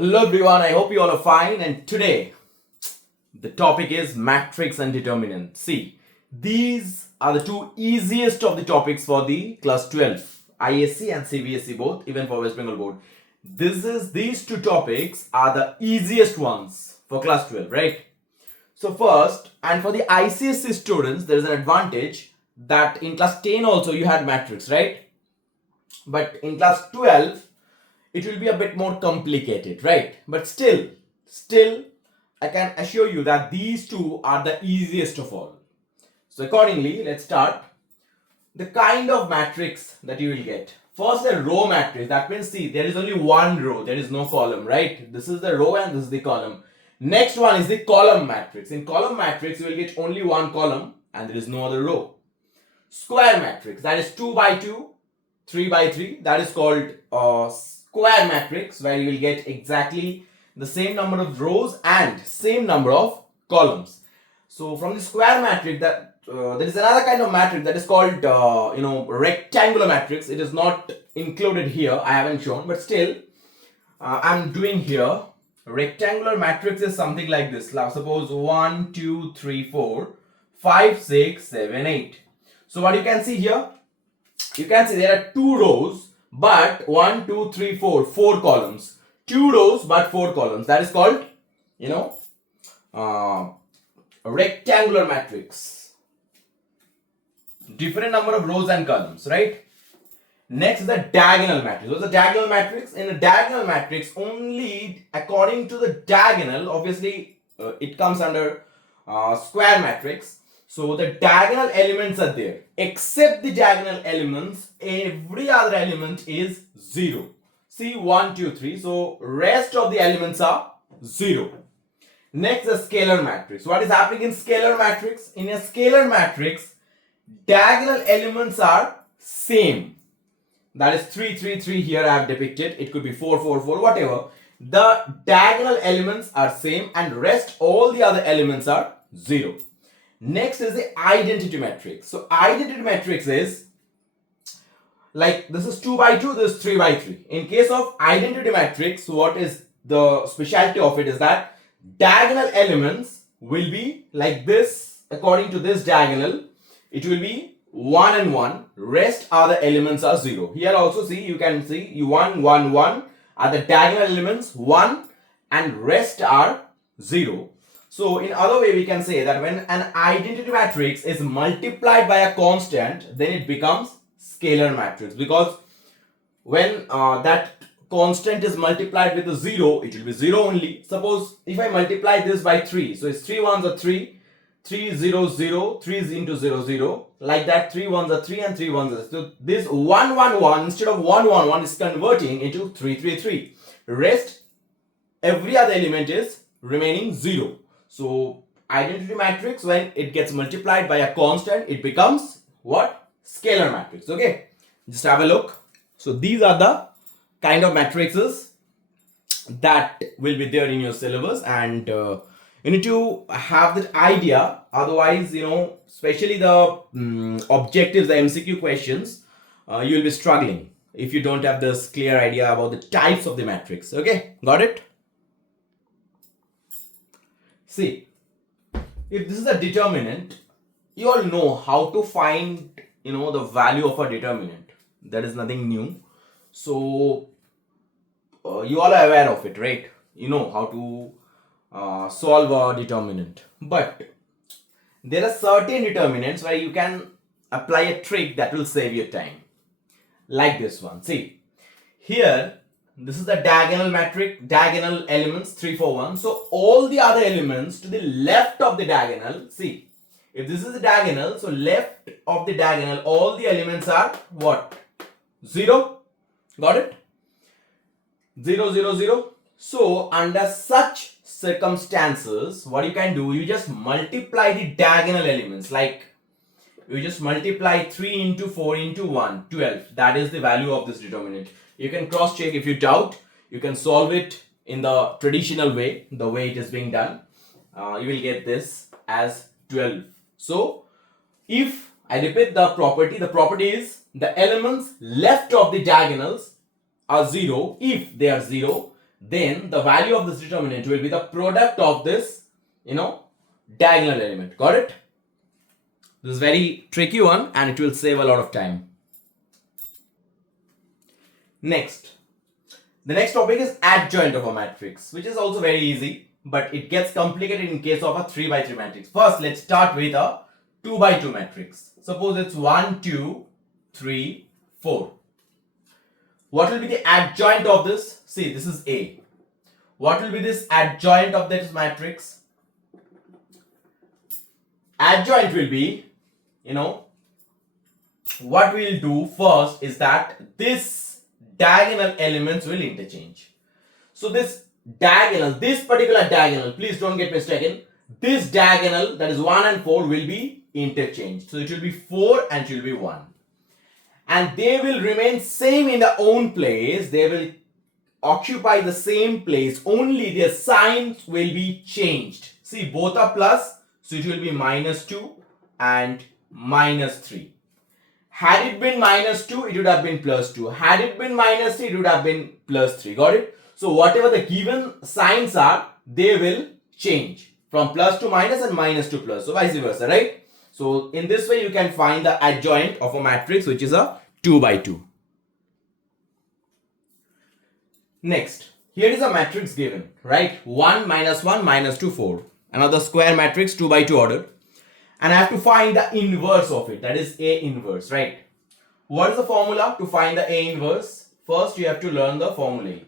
Hello everyone, I hope you all are fine, and today the topic is matrix and determinant. See, these are the two easiest of the topics for the class 12, ISC and Cbse both, even for West Bengal board. These two topics are the easiest ones for class 12, right? So first, and for the ICSC students, there is an advantage that in class 10 also you had matrix, right? But in class 12, it will be a bit more complicated, right? But still, I can assure you that these two are the easiest of all. So accordingly, let's start. The kind of matrix that you will get. First, a row matrix. That means, see, there is only one row. There is no column, right? This is the row and this is the column. Next one is the column matrix. In column matrix, you will get only one column and there is no other row. Square matrix. That is 2 by 2, 3 by 3. That is called square matrix, where you will get exactly the same number of rows and same number of columns. So from the square matrix, that there is another kind of matrix that is called rectangular matrix. It is not included here, I haven't shown, but still I'm doing here. Rectangular matrix is something like this. Now suppose 1 2 3 4 5 6 7 8. So what you can see here, you can see there are two rows but 1 2 3 4 columns. Two rows but 4 columns. That is called a rectangular matrix. Different number of rows and columns, right? Next is the diagonal matrix. What's the diagonal matrix? In a diagonal matrix, only according to the diagonal, obviously it comes under square matrix. So the diagonal elements are there. Except the diagonal elements, every other element is 0. See, 1 2 3. So rest of the elements are 0. Next, the scalar matrix. What is happening in scalar matrix? In a scalar matrix, diagonal elements are same. That is 3 3 3 here I have depicted. It could be 4 4 4, whatever. The diagonal elements are same and rest all the other elements are 0. Next is the identity matrix. So identity matrix is like this is 2 by 2, this is 3 by 3. In case of identity matrix, what is the specialty of it is that diagonal elements will be like this. According to this diagonal, it will be 1 and 1. Rest other elements are 0. Here also see, you can see 1 1 1 are the diagonal elements 1 and rest are 0. So in other way we can say that when an identity matrix is multiplied by a constant, then it becomes scalar matrix, because when that constant is multiplied with a 0, it will be 0 only. Suppose if I multiply this by 3, so it's 3 ones are 3, 3 0 0, 3 is into 0 0, like that 3 ones are 3 and 3 ones are, so this 1 1 1 instead of 1 1 1 is converting into 3 3 3. Rest every other element is remaining 0. So identity matrix, when it gets multiplied by a constant, it becomes what? Scalar matrix. Okay, just have a look. So these are the kind of matrices that will be there in your syllabus, and you need to have that idea. Otherwise, especially the objectives, the MCQ questions, you will be struggling if you don't have this clear idea about the types of the matrix. Okay, got it? See, if this is a determinant, you all know how to find, the value of a determinant. That is nothing new. So, you all are aware of it, right? You know how to solve a determinant. But there are certain determinants where you can apply a trick that will save you time. Like this one. See, here, this is the diagonal matrix, diagonal elements 3 4 1. So all the other elements to the left of the diagonal, see, if this is the diagonal, so left of the diagonal, all the elements are what? 0. Got it? 0 0 0. So under such circumstances, what you can do, you just multiply the diagonal elements. Like you just multiply 3 into 4 into 1, 12. That is the value of this determinant. You can cross check if you doubt. You can solve it in the traditional way, the way it is being done. You will get this as 12. So if I repeat the property is the elements left of the diagonals are 0. If they are 0, then the value of this determinant will be the product of this, diagonal element. Got it? This is very tricky one and it will save a lot of time. Next, the next topic is adjoint of a matrix, which is also very easy, but it gets complicated in case of a 3 by 3 matrix. First, let's start with a 2 by 2 matrix. Suppose it's 1, 2, 3, 4. What will be the adjoint of this? See, this is A. What will be this adjoint of this matrix? Adjoint will be, what we'll do first is that this diagonal elements will interchange. So this particular diagonal, please don't get mistaken, this diagonal, that is 1 and 4, will be interchanged. So it will be 4 and it will be 1. And they will remain same in their own place. They will occupy the same place. Only their signs will be changed. See, both are plus. So it will be -2 and -3. Had it been -2, it would have been +2. Had it been -3, it would have been +3. Got it? So whatever the given signs are, they will change from plus to minus and minus to plus. So vice versa, right? So in this way, you can find the adjoint of a matrix, which is a 2 by 2. Next, here is a matrix given, right? 1, -1, -2, 4. Another square matrix, 2 by 2 ordered. And I have to find the inverse of it, that is A inverse, right? What is the formula to find the A inverse? First, you have to learn the formula.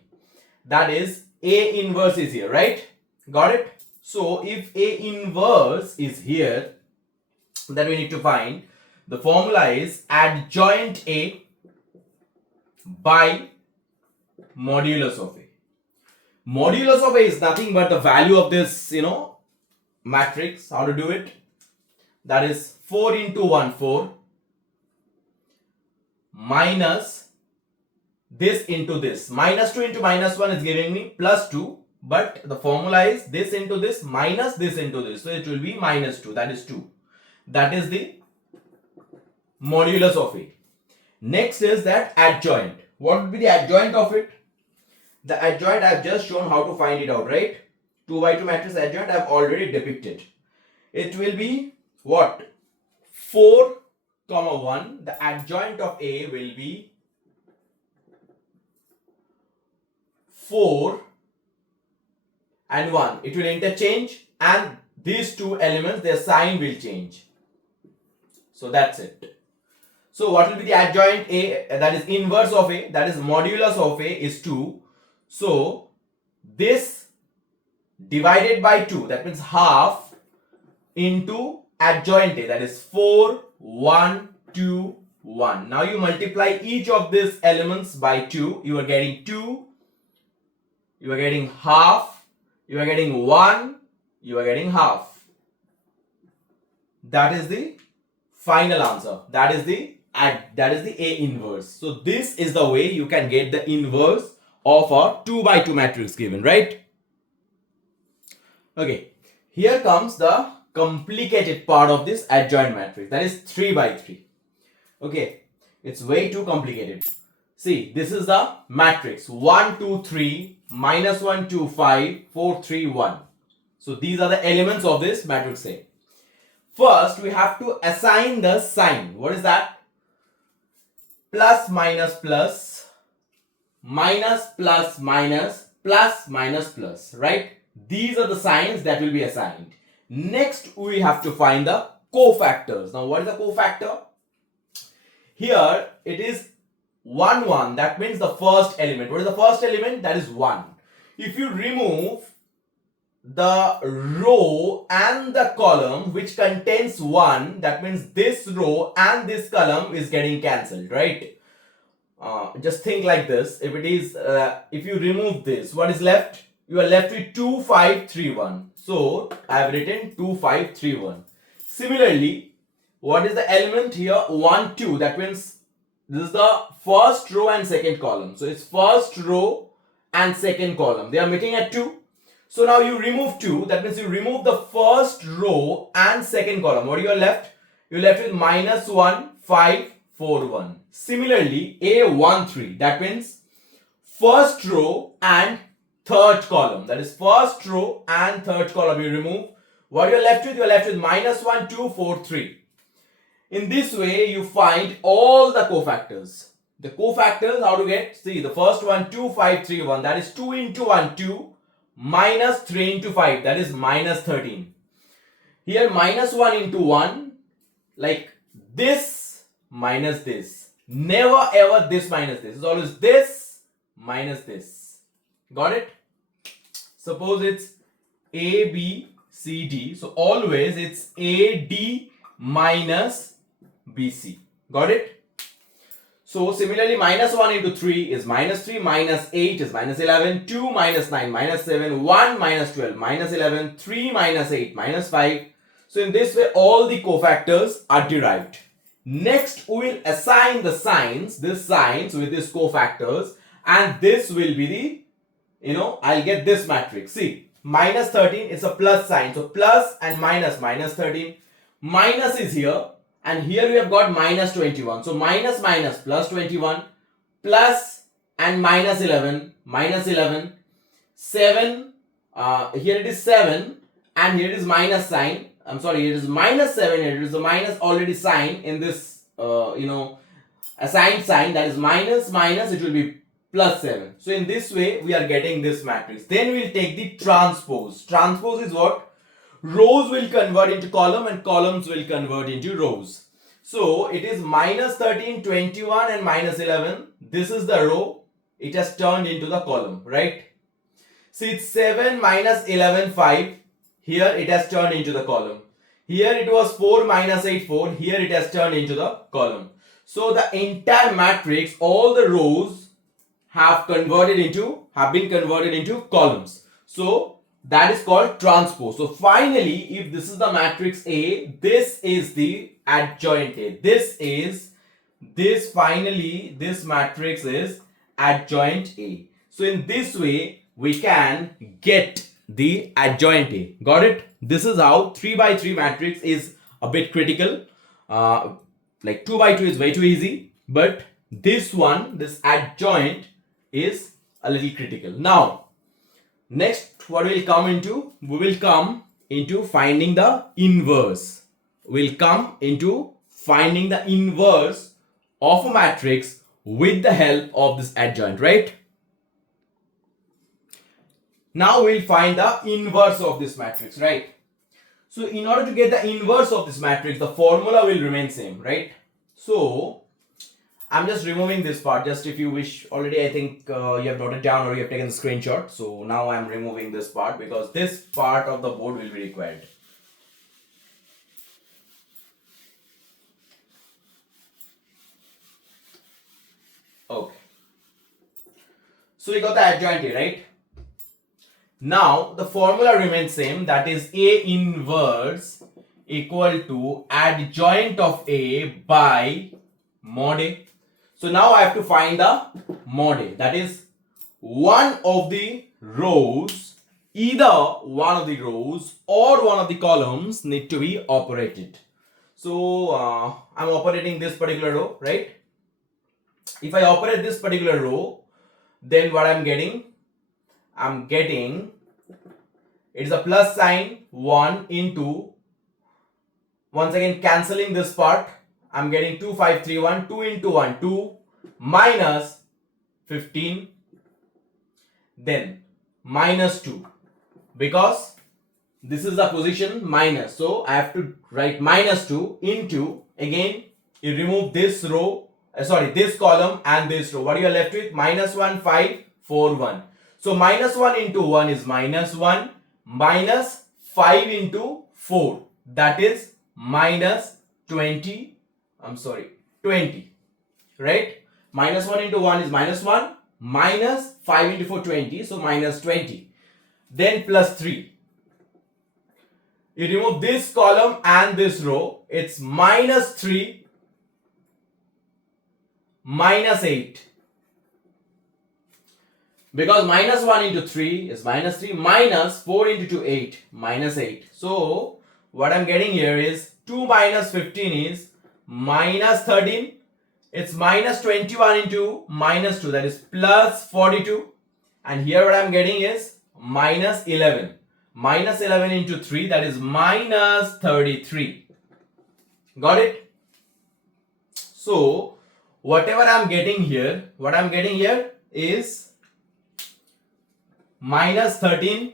That is A inverse is here, right? Got it? So if A inverse is here, then we need to find the formula is adjoint A by modulus of A. Modulus of A is nothing but the value of this, matrix. How to do it? That is 4 into 1, 4 minus this into this. -2 into -1 is giving me +2. But the formula is this into this minus this into this. So it will be -2. That is 2. That is the modulus of A. Next is that adjoint. What would be the adjoint of it? The adjoint I have just shown how to find it out, right? 2 by 2 matrix adjoint I have already depicted. It will be what? 4, 1. The adjoint of A will be 4 and 1. It will interchange and these two elements, their sign will change. So that's it. So what will be the adjoint A? That is inverse of A. That is modulus of A is 2. So this divided by 2, that means half into adjoint A, that is 4, 1, 2, 1. Now you multiply each of these elements by 2. You are getting 2. You are getting half. You are getting 1. You are getting half. That is the final answer. That is the A inverse. So this is the way you can get the inverse of a 2 by 2 matrix given, right? Okay, here comes the complicated part of this adjoint matrix, that is 3 by 3. Okay, it's way too complicated. See, this is the matrix 1, 2, 3, -1, 2, 5, 4, 3, 1. So these are the elements of this matrix A. First, we have to assign the sign. What is that? Plus, minus, plus, minus, plus, minus, plus, minus, plus, right? These are the signs that will be assigned. Next, we have to find the cofactors. Now, what is a cofactor? Here, it is 1, 1. That means the first element. What is the first element? That is 1. If you remove the row and the column which contains 1, that means this row and this column is getting cancelled, right? Just think like this. If it is, if you remove this, what is left? You are left with 2, 5, 3, 1. So I have written 2, 5, 3, 1. Similarly, what is the element here? 1, 2. That means this is the first row and second column. So it's first row and second column. They are meeting at 2. So now you remove 2. That means you remove the first row and second column. What you are left? You are left with -1, 5, 4, 1. Similarly, A1, 3. That means first row and third column. That is first row and third column you remove. What you're left with? You're left with minus 1, 2, 4, 3. In this way, you find all the cofactors. The cofactors, how to get? See, the first one, 2, 5, 3, 1. That is 2 into 1, 2. Minus 3 into 5. That is minus 13. Here, minus 1 into 1. Like this minus this. Never ever this minus this. It's always this minus this. Got it? Suppose it's A, B, C, D. So always it's A, D minus B, C. Got it? So similarly, minus 1 into 3 is minus 3, minus 8 is minus 11, 2 minus 9, minus 7, 1 minus 12, minus 11, 3 minus 8, minus 5. So in this way, all the cofactors are derived. Next, we will assign the signs, this signs with these cofactors, and this will be the, I'll get this matrix. See, minus 13 is a plus sign. So plus and minus, minus 13. Minus is here. And here we have got minus 21. So minus minus plus 21. Plus and minus 11. Minus 11. 7. Here it is 7. And here it is minus sign. I'm sorry, it is minus 7. Here it is a minus already sign in this, assigned sign. That is minus minus. It will be plus 7. So in this way, we are getting this matrix. Then we will take the transpose. Transpose is what? Rows will convert into column and columns will convert into rows. So it is minus 13, 21 and minus 11. This is the row. It has turned into the column, right? See, it's 7 minus 11, 5. Here it has turned into the column. Here it was 4 minus 8, 4. Here it has turned into the column. So the entire matrix, all the rows have been converted into columns. So that is called transpose. So finally, if this is the matrix A, this is the adjoint A. This matrix is adjoint A. So in this way, we can get the adjoint A. Got it? This is how 3 by 3 matrix is a bit critical. Like 2 by 2 is way too easy. But this one, this adjoint is a little critical. Now, next, what we'll come into? We will come into finding the inverse. We'll come into finding the inverse of a matrix with the help of this adjoint, right? Now we'll find the inverse of this matrix, right? So in order to get the inverse of this matrix, the formula will remain same, right? So I'm just removing this part. Just if you wish, already I think you have noted down or you have taken the screenshot. So now I'm removing this part because this part of the board will be required. Okay. So we got the adjoint A, right? Now the formula remains same. That is A inverse equal to adjoint of A by mod A. So now I have to find the mod A. That is one of the rows, either one of the rows or one of the columns need to be operated. So I'm operating this particular row, right? If I operate this particular row, then what I'm getting it is a plus sign 1 into, once again cancelling this part, I'm getting 2, 5, 3, 1, 2 into 1, 2 minus 15, then minus 2, because this is the position minus, so I have to write minus 2 into, again you remove this row, this column and this row. What you are left with? Minus 1, 5, 4, 1. So minus 1 into 1 is minus 1, minus 5 into 4, that is minus 20, 20, right? Minus 1 into 1 is minus 1, minus 5 into 4, 20, so minus 20. Then plus 3. You remove this column and this row, it's minus 3, minus 8. Because minus 1 into 3 is minus 3, minus 4 into 2, 8, minus 8. So, what I'm getting here is 2 minus 15 is minus 13. It's minus 21 into minus 2, that is plus 42. and here what I'm getting is minus 11. Minus 11 into 3, that is minus 33. Got it? So whatever I'm getting here, what I'm getting here is minus 13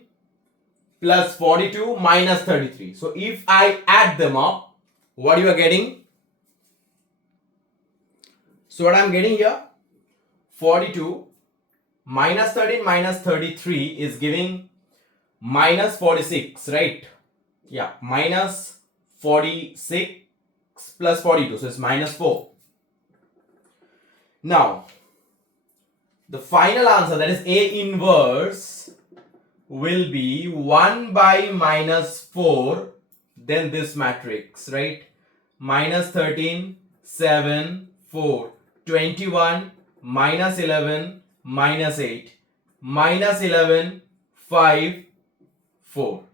plus 42 minus 33. So if I add them up, what you are getting? So what I'm getting here, 42 minus 13 minus 33 is giving minus 46, right? Yeah, minus 46 plus 42, so it's minus 4. Now the final answer, that is A inverse, will be 1 by minus 4, then this matrix, right? Minus 13, 7, 4, 21, minus 11, minus 8, minus 11, 5, 4.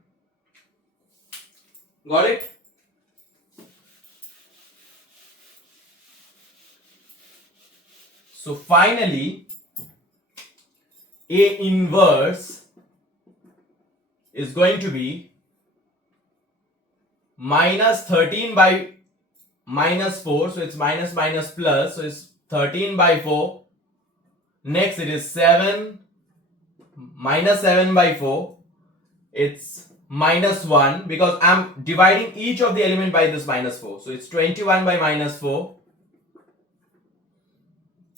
Got it? So finally, A inverse is going to be minus 13 by minus 4, so it's minus minus plus, so it's 13 by 4. Next it is 7 minus 7 by 4, it's minus 1, because I'm dividing each of the element by this minus 4, so it's 21 by minus 4,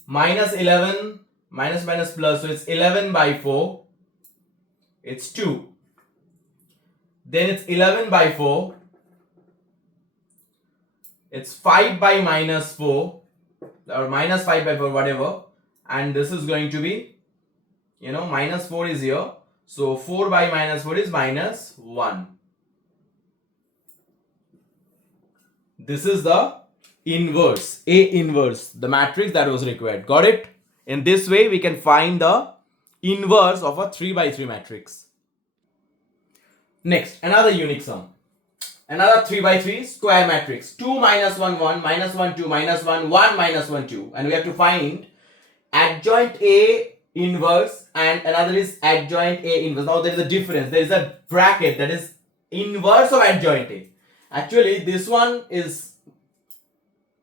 minus 11 minus minus plus, so it's 11 by 4, it's 2. Then it's 11 by 4, it's 5 by minus 4, or minus 5 by 4, whatever, and this is going to be, minus 4 is here, so 4 by minus 4 is minus 1. This is the inverse, A inverse, the matrix that was required. Got it? In this way we can find the inverse of a 3 by 3 matrix. Next, another unique sum. Another 3 by 3 square matrix. 2 minus 1 1 minus 1 2 minus 1 1 minus 1 2, and we have to find adjoint A inverse and another is adjoint A inverse. Now there is a difference. There is a bracket, that is inverse of adjoint A. Actually this one is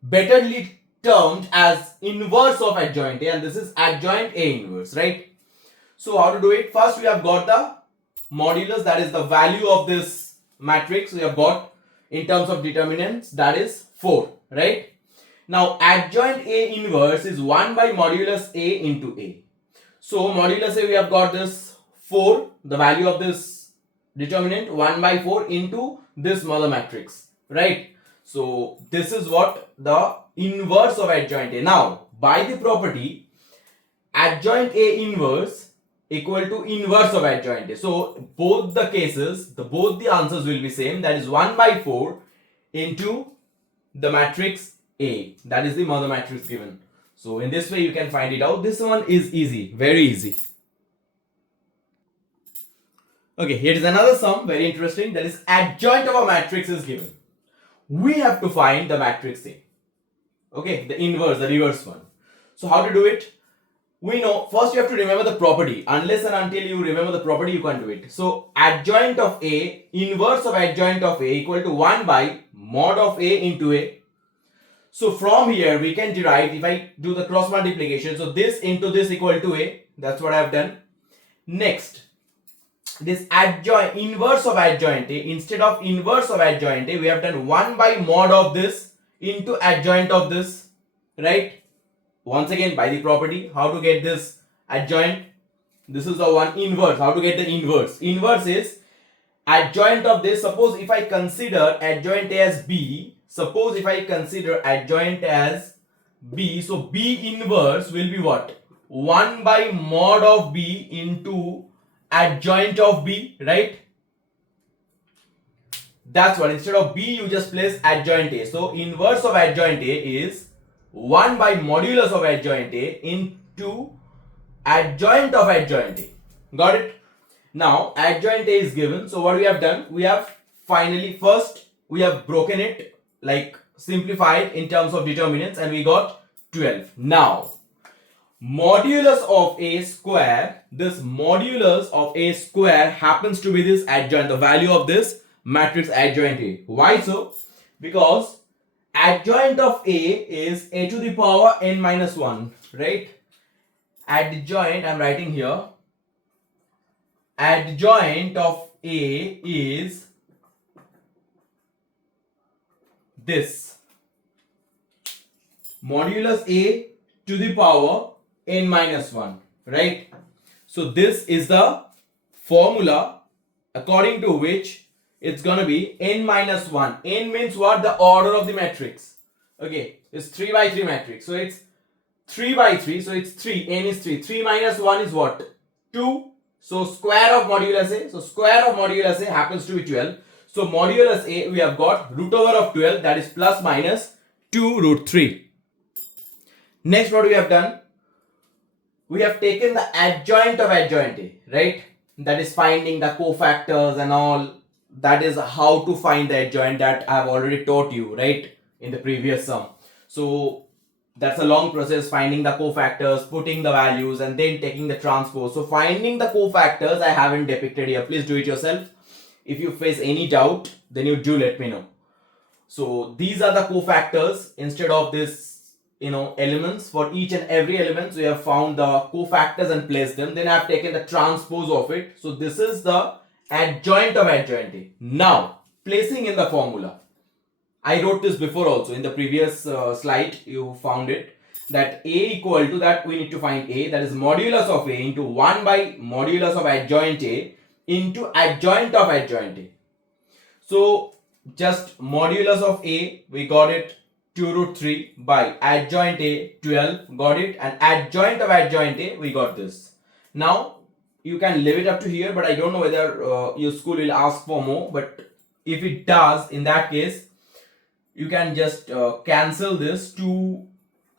betterly termed as inverse of adjoint A, and this is adjoint A inverse, right? So how to do it? First we have got the modulus, that is the value of this matrix we have got in terms of determinants, that is 4, right? Now adjoint A inverse is 1 by modulus A into A. So modulus A, we have got this 4, the value of this determinant, 1 by 4 into this mother matrix, right? So this is what the inverse of adjoint A. Now by the property, adjoint A inverse equal to inverse of adjoint A. So both the cases, both the answers will be same, that is 1 by 4 into the matrix A, that is the mother matrix given. So in this way you can find it out. This one is easy, very easy. Okay, here is another sum, very interesting, that is adjoint of a matrix is given. We have to find the matrix A. Okay, the inverse, the reverse one. So how to do it? We know first you have to remember the property. Unless and until you remember the property, you can't do it. So adjoint of A, inverse of adjoint of A equal to 1 by mod of A into A. So from here we can derive, if I do the cross multiplication, so this into this equal to A, that's what I have done. Next, this adjoint, inverse of adjoint A, instead of inverse of adjoint A, we have done 1 by mod of this into adjoint of this, right? Once again, by the property, how to get this adjoint? This is the one inverse. How to get the inverse? Inverse is adjoint of this. Suppose if I consider adjoint A as B, suppose if I consider adjoint as B, so B inverse will be what? 1 by mod of B into adjoint of B, right? That's what, instead of B you just place adjoint A. So inverse of adjoint A is 1 by modulus of adjoint A into adjoint of adjoint A. Got it? Now adjoint A is given. So what we have done? We have finally, first we have broken it, like simplified in terms of determinants, and we got 12. Now modulus of a square, this modulus of a square happens to be this adjoint, the value of this matrix adjoint A. Why so? Because adjoint of A is a to the power n minus 1, right? Adjoint, I'm writing here, adjoint of A is this modulus A to the power n minus 1, right? So this is the formula according to which it's gonna be n minus 1. N means what? The order of the matrix. Okay, it's 3 by 3 matrix. So it's 3 by 3. So it's 3. N is 3. 3 minus 1 is what? 2. So square of modulus A. So square of modulus A happens to be 12. So modulus A, we have got root over of 12, that is plus minus 2 root 3. Next, what we have done? We have taken the adjoint of adjoint A, right? That is finding the cofactors and all. That is how to find the adjoint that I have already taught you, right? In the previous sum. So that's a long process, finding the cofactors, putting the values, and then taking the transpose. So finding the cofactors I haven't depicted here. Please do it yourself. If you face any doubt, then you do let me know. So these are the cofactors. Instead of this, elements, for each and every element, we have found the cofactors and placed them. Then I have taken the transpose of it. So this is the adjoint of adjoint A. Now, placing in the formula. I wrote this before also. In the previous slide, you found it. That A equal to that, we need to find A. That is modulus of A into 1 by modulus of adjoint A into adjoint of adjoint A. So just modulus of A, we got it 2 root 3 by adjoint A 12, got it, and adjoint of adjoint A, we got this. Now you can leave it up to here, but I don't know whether your school will ask for more, but if it does, in that case you can just cancel this 2,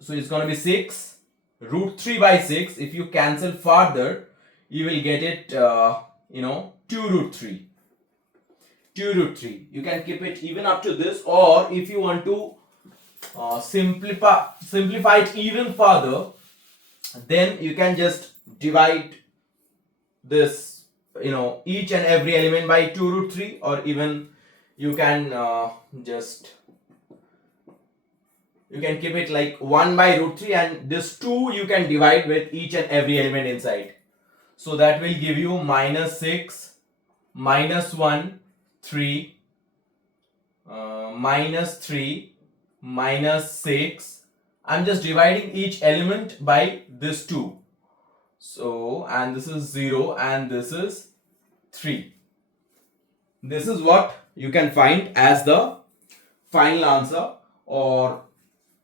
so it's going to be 6 root 3 by 6. If you cancel further, you will get it 2 root 3. 2 root 3. You can keep it even up to this, or if you want to simplify it even further, then you can just divide this, each and every element by 2 root 3, or even you can you can keep it like 1 by root 3, and this 2 you can divide with each and every element inside. So that will give you minus 6, minus 1, 3, minus 3, minus 6. I'm just dividing each element by this 2. So, and this is 0 and this is 3. This is what you can find as the final answer, or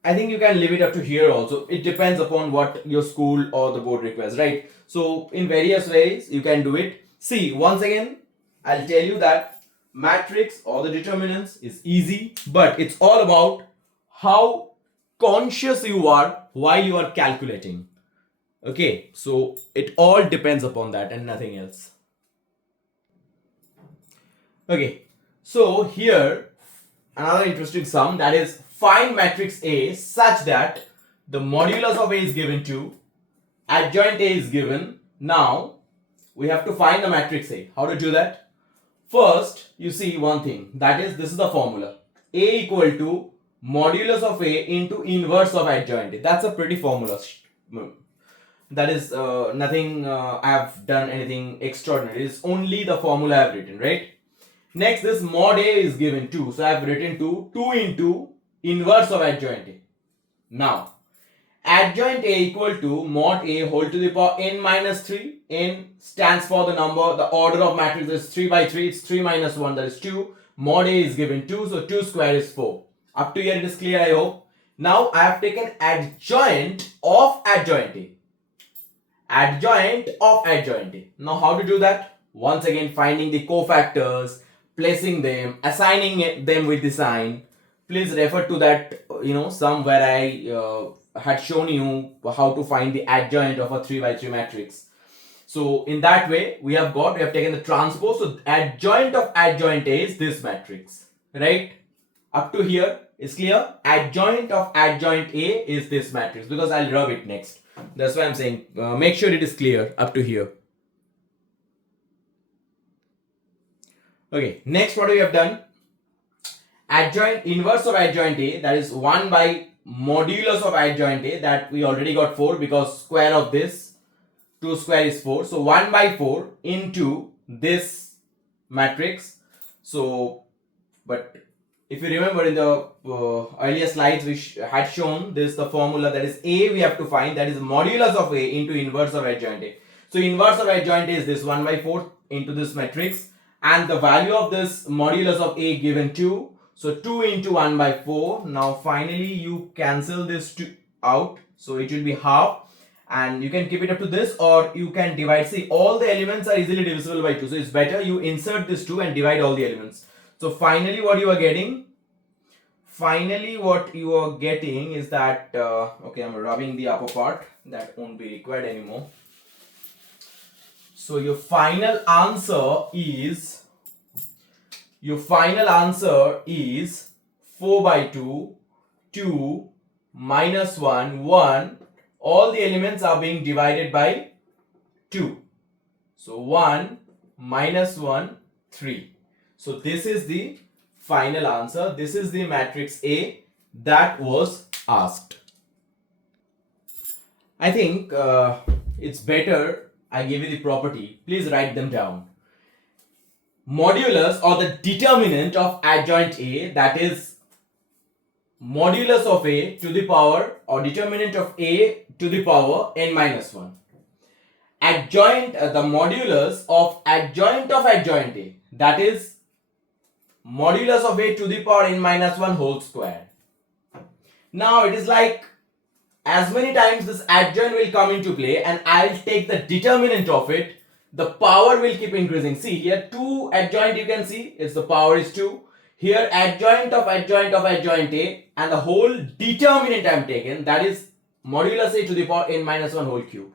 I think you can leave it up to here also. It depends upon what your school or the board requires, right? So in various ways you can do it. See, once again, I'll tell you that matrix or the determinants is easy, but it's all about how conscious you are while you are calculating. Okay, so it all depends upon that and nothing else. Okay, so here another interesting sum, that is find matrix A such that the modulus of A is given to, adjoint A is given. Now we have to find the matrix A. How to do that? First, you see one thing, that is, this is the formula. A equal to modulus of A into inverse of adjoint A. That's a pretty formula. That is nothing I have done anything extraordinary. It's only the formula I have written, right? Next, this mod A is given 2. So I have written 2 into inverse of adjoint A. Now, adjoint A equal to mod A whole to the power n minus 3. N stands for the number, the order of matrix is 3 by 3. It's 3 minus 1, that is 2. Mod A is given 2. So 2 square is 4. Up to here it is clear, I hope. Now I have taken adjoint of adjoint A. Adjoint of adjoint A. Now how to do that? Once again, finding the cofactors, placing them, assigning them with the sign. Please refer to that sum where I had shown you how to find the adjoint of a 3 by 3 matrix. So in that way we have taken the transpose. So adjoint of adjoint A is this matrix, right? Up to here is clear. Adjoint of adjoint A is this matrix, because I'll rub it next. That's why I'm saying make sure it is clear up to here. Okay, next what we have done, adjoint inverse of adjoint A, that is 1 by modulus of adjoint A, that we already got 4 because square of this 2 square is 4. So 1 by 4 into this matrix. So, but if you remember in the earlier slides we had shown this, the formula, that is A we have to find, that is modulus of A into inverse of adjoint A. So inverse of adjoint A is this 1 by 4 into this matrix, and the value of this modulus of A given 2. So 2 into 1 by 4. Now finally you cancel this 2 out, so it will be half, and you can keep it up to this, or you can divide. See, all the elements are easily divisible by 2, so it's better you insert this 2 and divide all the elements. So finally what you are getting, is that okay, I'm rubbing the upper part, that won't be required anymore. So your final answer is 4 by 2, 2 minus 1, 1. All the elements are being divided by 2. So 1 minus 1, 3. So this is the final answer. This is the matrix A that was asked. I think it's better I give you the property. Please write them down. Modulus, or the determinant of adjoint A, that is modulus of A to the power, or determinant of A to the power n minus 1. Adjoint, the modulus of adjoint A, that is modulus of A to the power n minus 1 whole square. Now it is like, as many times this adjoint will come into play and I'll take the determinant of it, the power will keep increasing. See here, 2 adjoint, you can see it's the power is 2. Here adjoint of adjoint A, and the whole determinant I'm taken, that is modulus A to the power n minus 1 whole cube.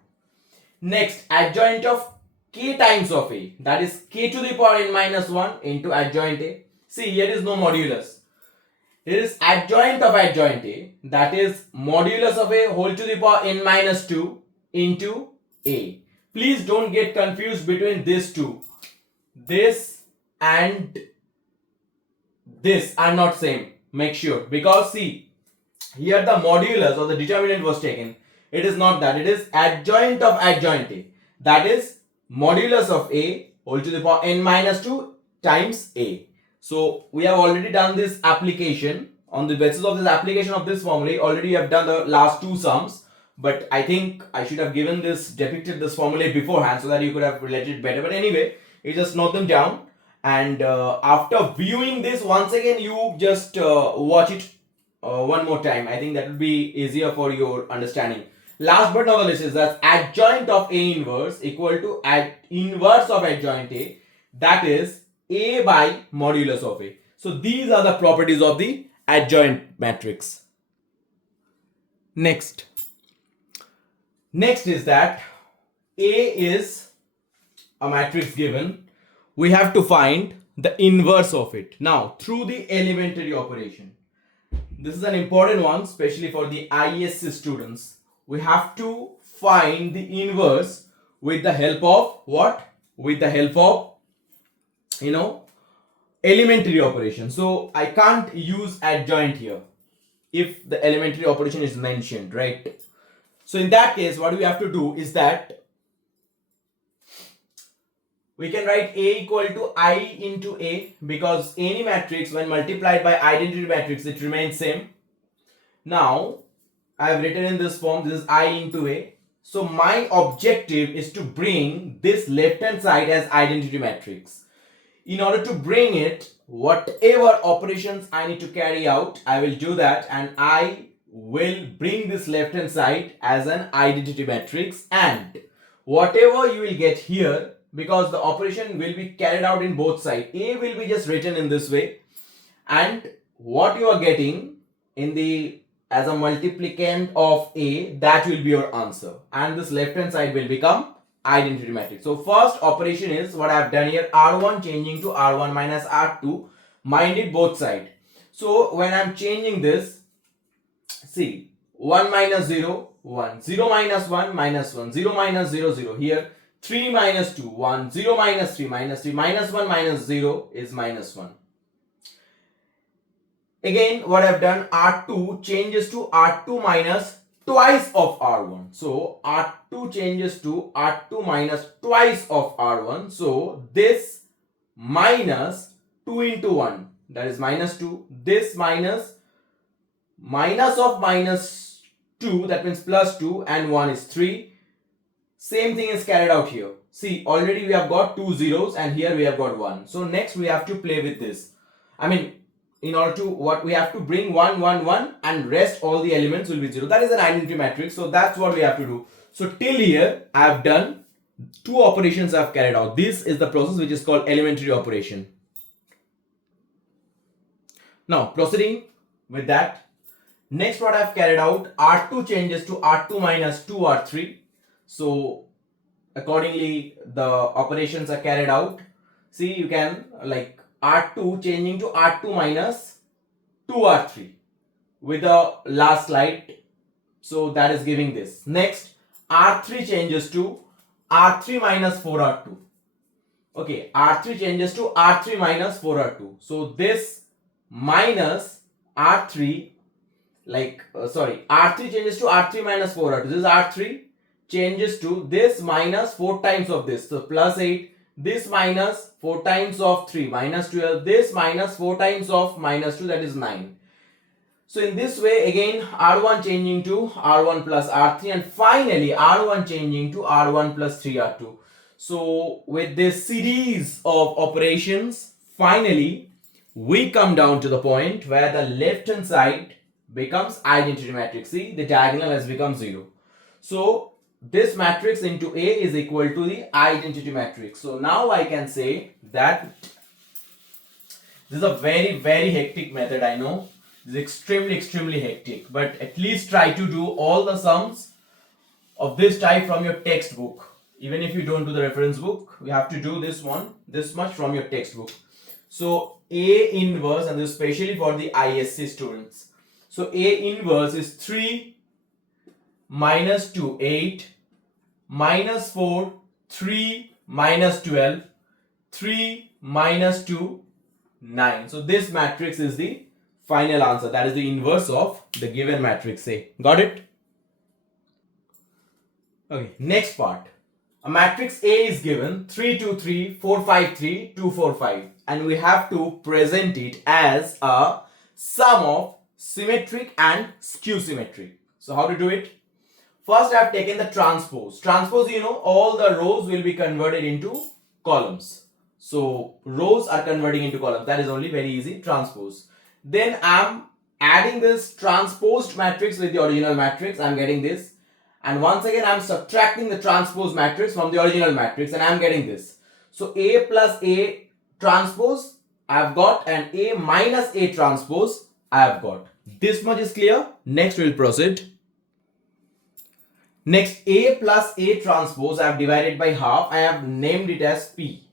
Next, adjoint of k times of A, that is k to the power n minus 1 into adjoint A. See, here is no modulus. Here is adjoint of adjoint A, that is modulus of A whole to the power n minus 2 into A. Please don't get confused between these two. This and this are not same. Make sure, because see, here the modulus or the determinant was taken. It is not that. It is adjoint of adjoint A, that is modulus of A whole to the power n minus 2 times A. So we have already done this application. On the basis of this application of this formula, already you have done the last 2 sums. But I think I should have depicted this formula beforehand so that you could have related better. But anyway, you just note them down, and after viewing this once again, you just watch it one more time. I think that will be easier for your understanding. Last but not the least is that adjoint of A inverse equal to inverse of adjoint A, that is A by modulus of A. So these are the properties of the adjoint matrix. Next is that A is a matrix given. We have to find the inverse of it. Now, through the elementary operation. This is an important one, especially for the ISC students. We have to find the inverse with the help of what? With the help of, elementary operation. So I can't use adjoint here if the elementary operation is mentioned, right? So in that case, what we have to do is that we can write A equal to I into A, because any matrix when multiplied by identity matrix, it remains same. Now I have written in this form, this is I into A. So my objective is to bring this left hand side as identity matrix. In order to bring it, whatever operations I need to carry out, I will do that, and I will bring this left hand side as an identity matrix, and whatever you will get here, because the operation will be carried out in both sides, A will be just written in this way, and what you are getting in the as a multiplicand of A, that will be your answer, and this left hand side will become identity matrix. So first operation is what I have done here, R1 changing to R1 minus R2, mind it both sides. So when I am changing this, see, 1 minus 0, 1, 0 minus 1, minus 1, 0 minus 0, 0. Here 3 minus 2, 1, 0 minus 3, minus 3, minus 1 minus 0 is minus 1. Again, what I've done, R2 changes to R2 minus twice of R1. So R2 changes to R2 minus twice of R1. So this minus 2 into 1, that is minus 2. This minus of minus 2, that means plus 2, and 1 is 3. Same thing is carried out here. See, already we have got 2 zeros and here we have got 1. So next we have to play with this. I mean, in order to we have to bring 1, 1, 1 and rest all the elements will be 0. That is an identity matrix. So that's what we have to do. So till here I have done 2 operations I have carried out. This is the process which is called elementary operation. Now proceeding with that, next what I have carried out, R2 changes to R2 minus 2R3. So accordingly the operations are carried out. See, you can like R2 changing to R2 minus 2R3 with the last slide. So that is giving this. Next, R3 changes to R3 minus 4R2. Okay, R3 changes to R3 minus 4R2. So this minus R3, R3 changes to R3 minus 4R2. This is R3 changes to this minus 4 times of this. So plus 8. This minus 4 times of 3, minus 12. This minus 4 times of minus 2, that is 9. So in this way, again R1 changing to R1 plus R3, and finally R1 changing to R1 plus 3R2. So with this series of operations, finally we come down to the point where the left hand side becomes identity matrix. See, the diagonal has become 0. So this matrix into A is equal to the identity matrix. So now I can say that this is a very, very hectic method. I know this is extremely hectic, but at least try to do all the sums of this type from your textbook. Even if you don't do the reference book, you have to do this much from your textbook. So A inverse, and this is especially for the ISC students. So A inverse is 3 minus 2, 8, minus 4, 3, minus 12, 3, minus 2, 9. So this matrix is the final answer. That is the inverse of the given matrix A. Got it? Okay, next part. A matrix A is given 3, 2, 3, 4, 5, 3, 2, 4, 5. And we have to present it as a sum of symmetric and skew symmetric. So how to do it? First I have taken the transpose. Transpose, you know, all the rows will be converted into columns. So rows are converting into columns. That is only very easy, transpose. Then I am adding this transposed matrix with the original matrix. I am getting this. And once again I am subtracting the transposed matrix from the original matrix, and I am getting this. So A plus A transpose I have got, and A minus A transpose I have got. This much is clear. Next we will proceed. Next, A plus A transpose I have divided by half. I have named it as P.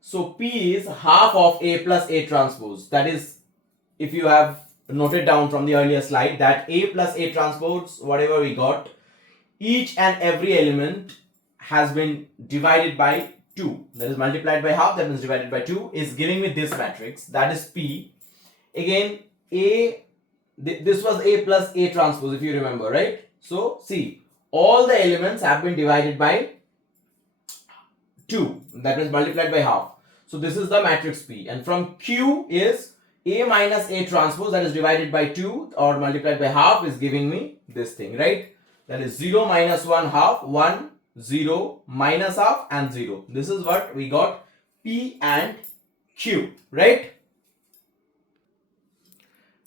So P is half of A plus A transpose. That is, if you have noted down from the earlier slide, that A plus A transpose, whatever we got, each and every element has been divided by 2. That is multiplied by half, that means divided by 2, is giving me this matrix. That is P. Again, this was A plus A transpose, if you remember, right? So, see, all the elements have been divided by 2, that means multiplied by half. So this is the matrix P, and from Q is A minus A transpose, that is divided by 2 or multiplied by half, is giving me this thing, right? That is 0 minus 1 half, 1, 0 minus half, and 0. This is what we got, P and Q, right?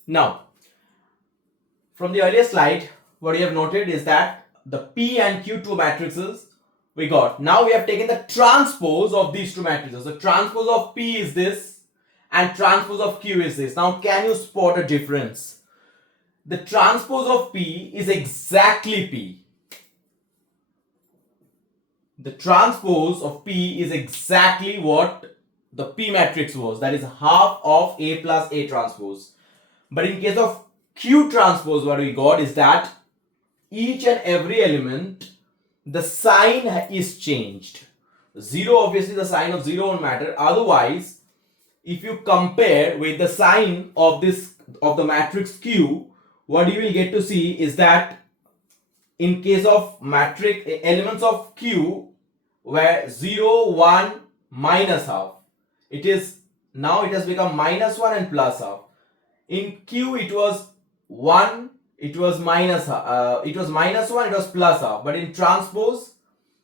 Now, from the earlier slide, what you have noted is that the P and Q two matrices we got. Now we have taken the transpose of these two matrices. The transpose of P is this and transpose of Q is this. Now can you spot a difference? The transpose of P is exactly P. The transpose of P is exactly what the P matrix was. That is half of A plus A transpose. But in case of Q transpose, what we got is that each and every element, the sign is changed. 0, obviously the sign of 0 won't matter. Otherwise, if you compare with the sign of the matrix Q, what you will get to see is that in case of matrix elements of Q, where 0, 1, minus half, it has become minus 1 and plus half. In Q it was 1, it was minus it was minus 1, it was plus half. But in transpose,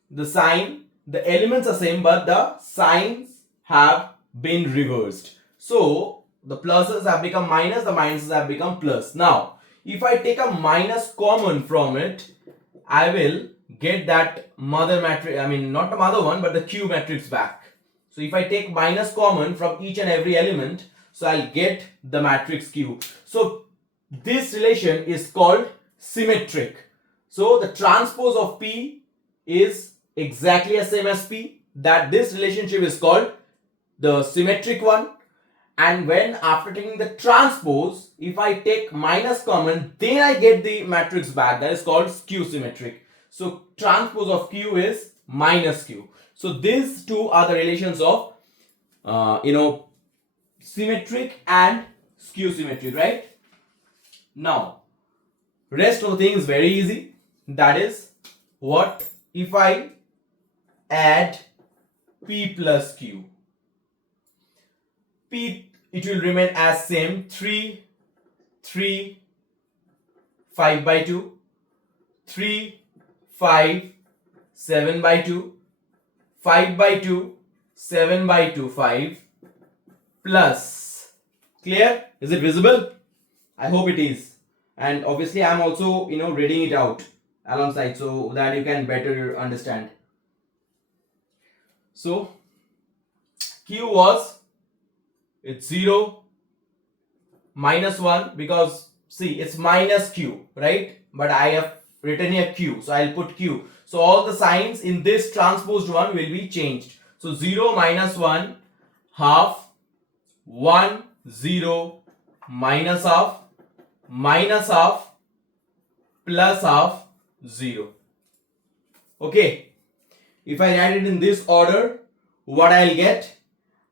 the elements are same, but the signs have been reversed. So the pluses have become minus, the minuses have become plus. Now, if I take a minus common from it, I will get that mother matrix, I mean not the mother one, but the Q matrix back. So if I take minus common from each and every element, so I'll get the matrix Q. So this relation is called symmetric. So the transpose of P is exactly the same as P. That this relationship is called the symmetric one. And when after taking the transpose, if I take minus common, then I get the matrix back. That is called Q symmetric. So transpose of Q is minus Q. So these two are the relations of symmetric and skew symmetric, right? Now, rest of the thing is very easy. That is, what if I add P plus Q? P, it will remain as same, 3, 3, 5 by 2, 3, 5, 7 by 2, 5 by 2, 7 by 2, 5, plus. Clear? Is it visible? I hope it is. And obviously I am also reading it out alongside so that you can better understand. So Q was, it's 0, minus 1, because see it's minus Q, right? But I have written here Q, so I'll put Q. So all the signs in this transposed one will be changed. So 0, minus 1, half, 1, 0, minus half, plus half, 0. Okay, if I write it in this order, what I'll get?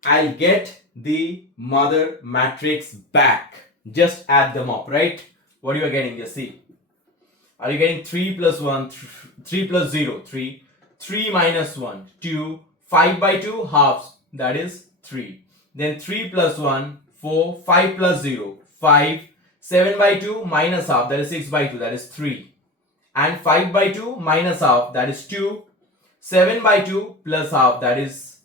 I'll get the mother matrix back. Just add them up, right? What you are getting? Just see. Are you getting 3 plus 1, 3 plus 0, 3, 3 minus 1, 2, 5 by 2 halves, that is 3. Then 3 plus 1, 4, 5 plus 0, 5, 7 by 2 minus half, that is 6 by 2, that is 3. And 5 by 2 minus half, that is 2. 7 by 2 plus half, that is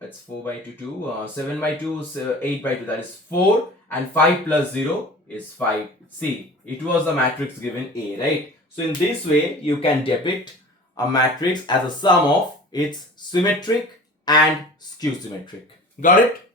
it's 4 by 2, 2. 7 by 2, 8 by 2, that is 4. And 5 plus 0 is 5. See, it was the matrix given A, right? So in this way, you can depict a matrix as a sum of its symmetric and skew symmetric. Got it?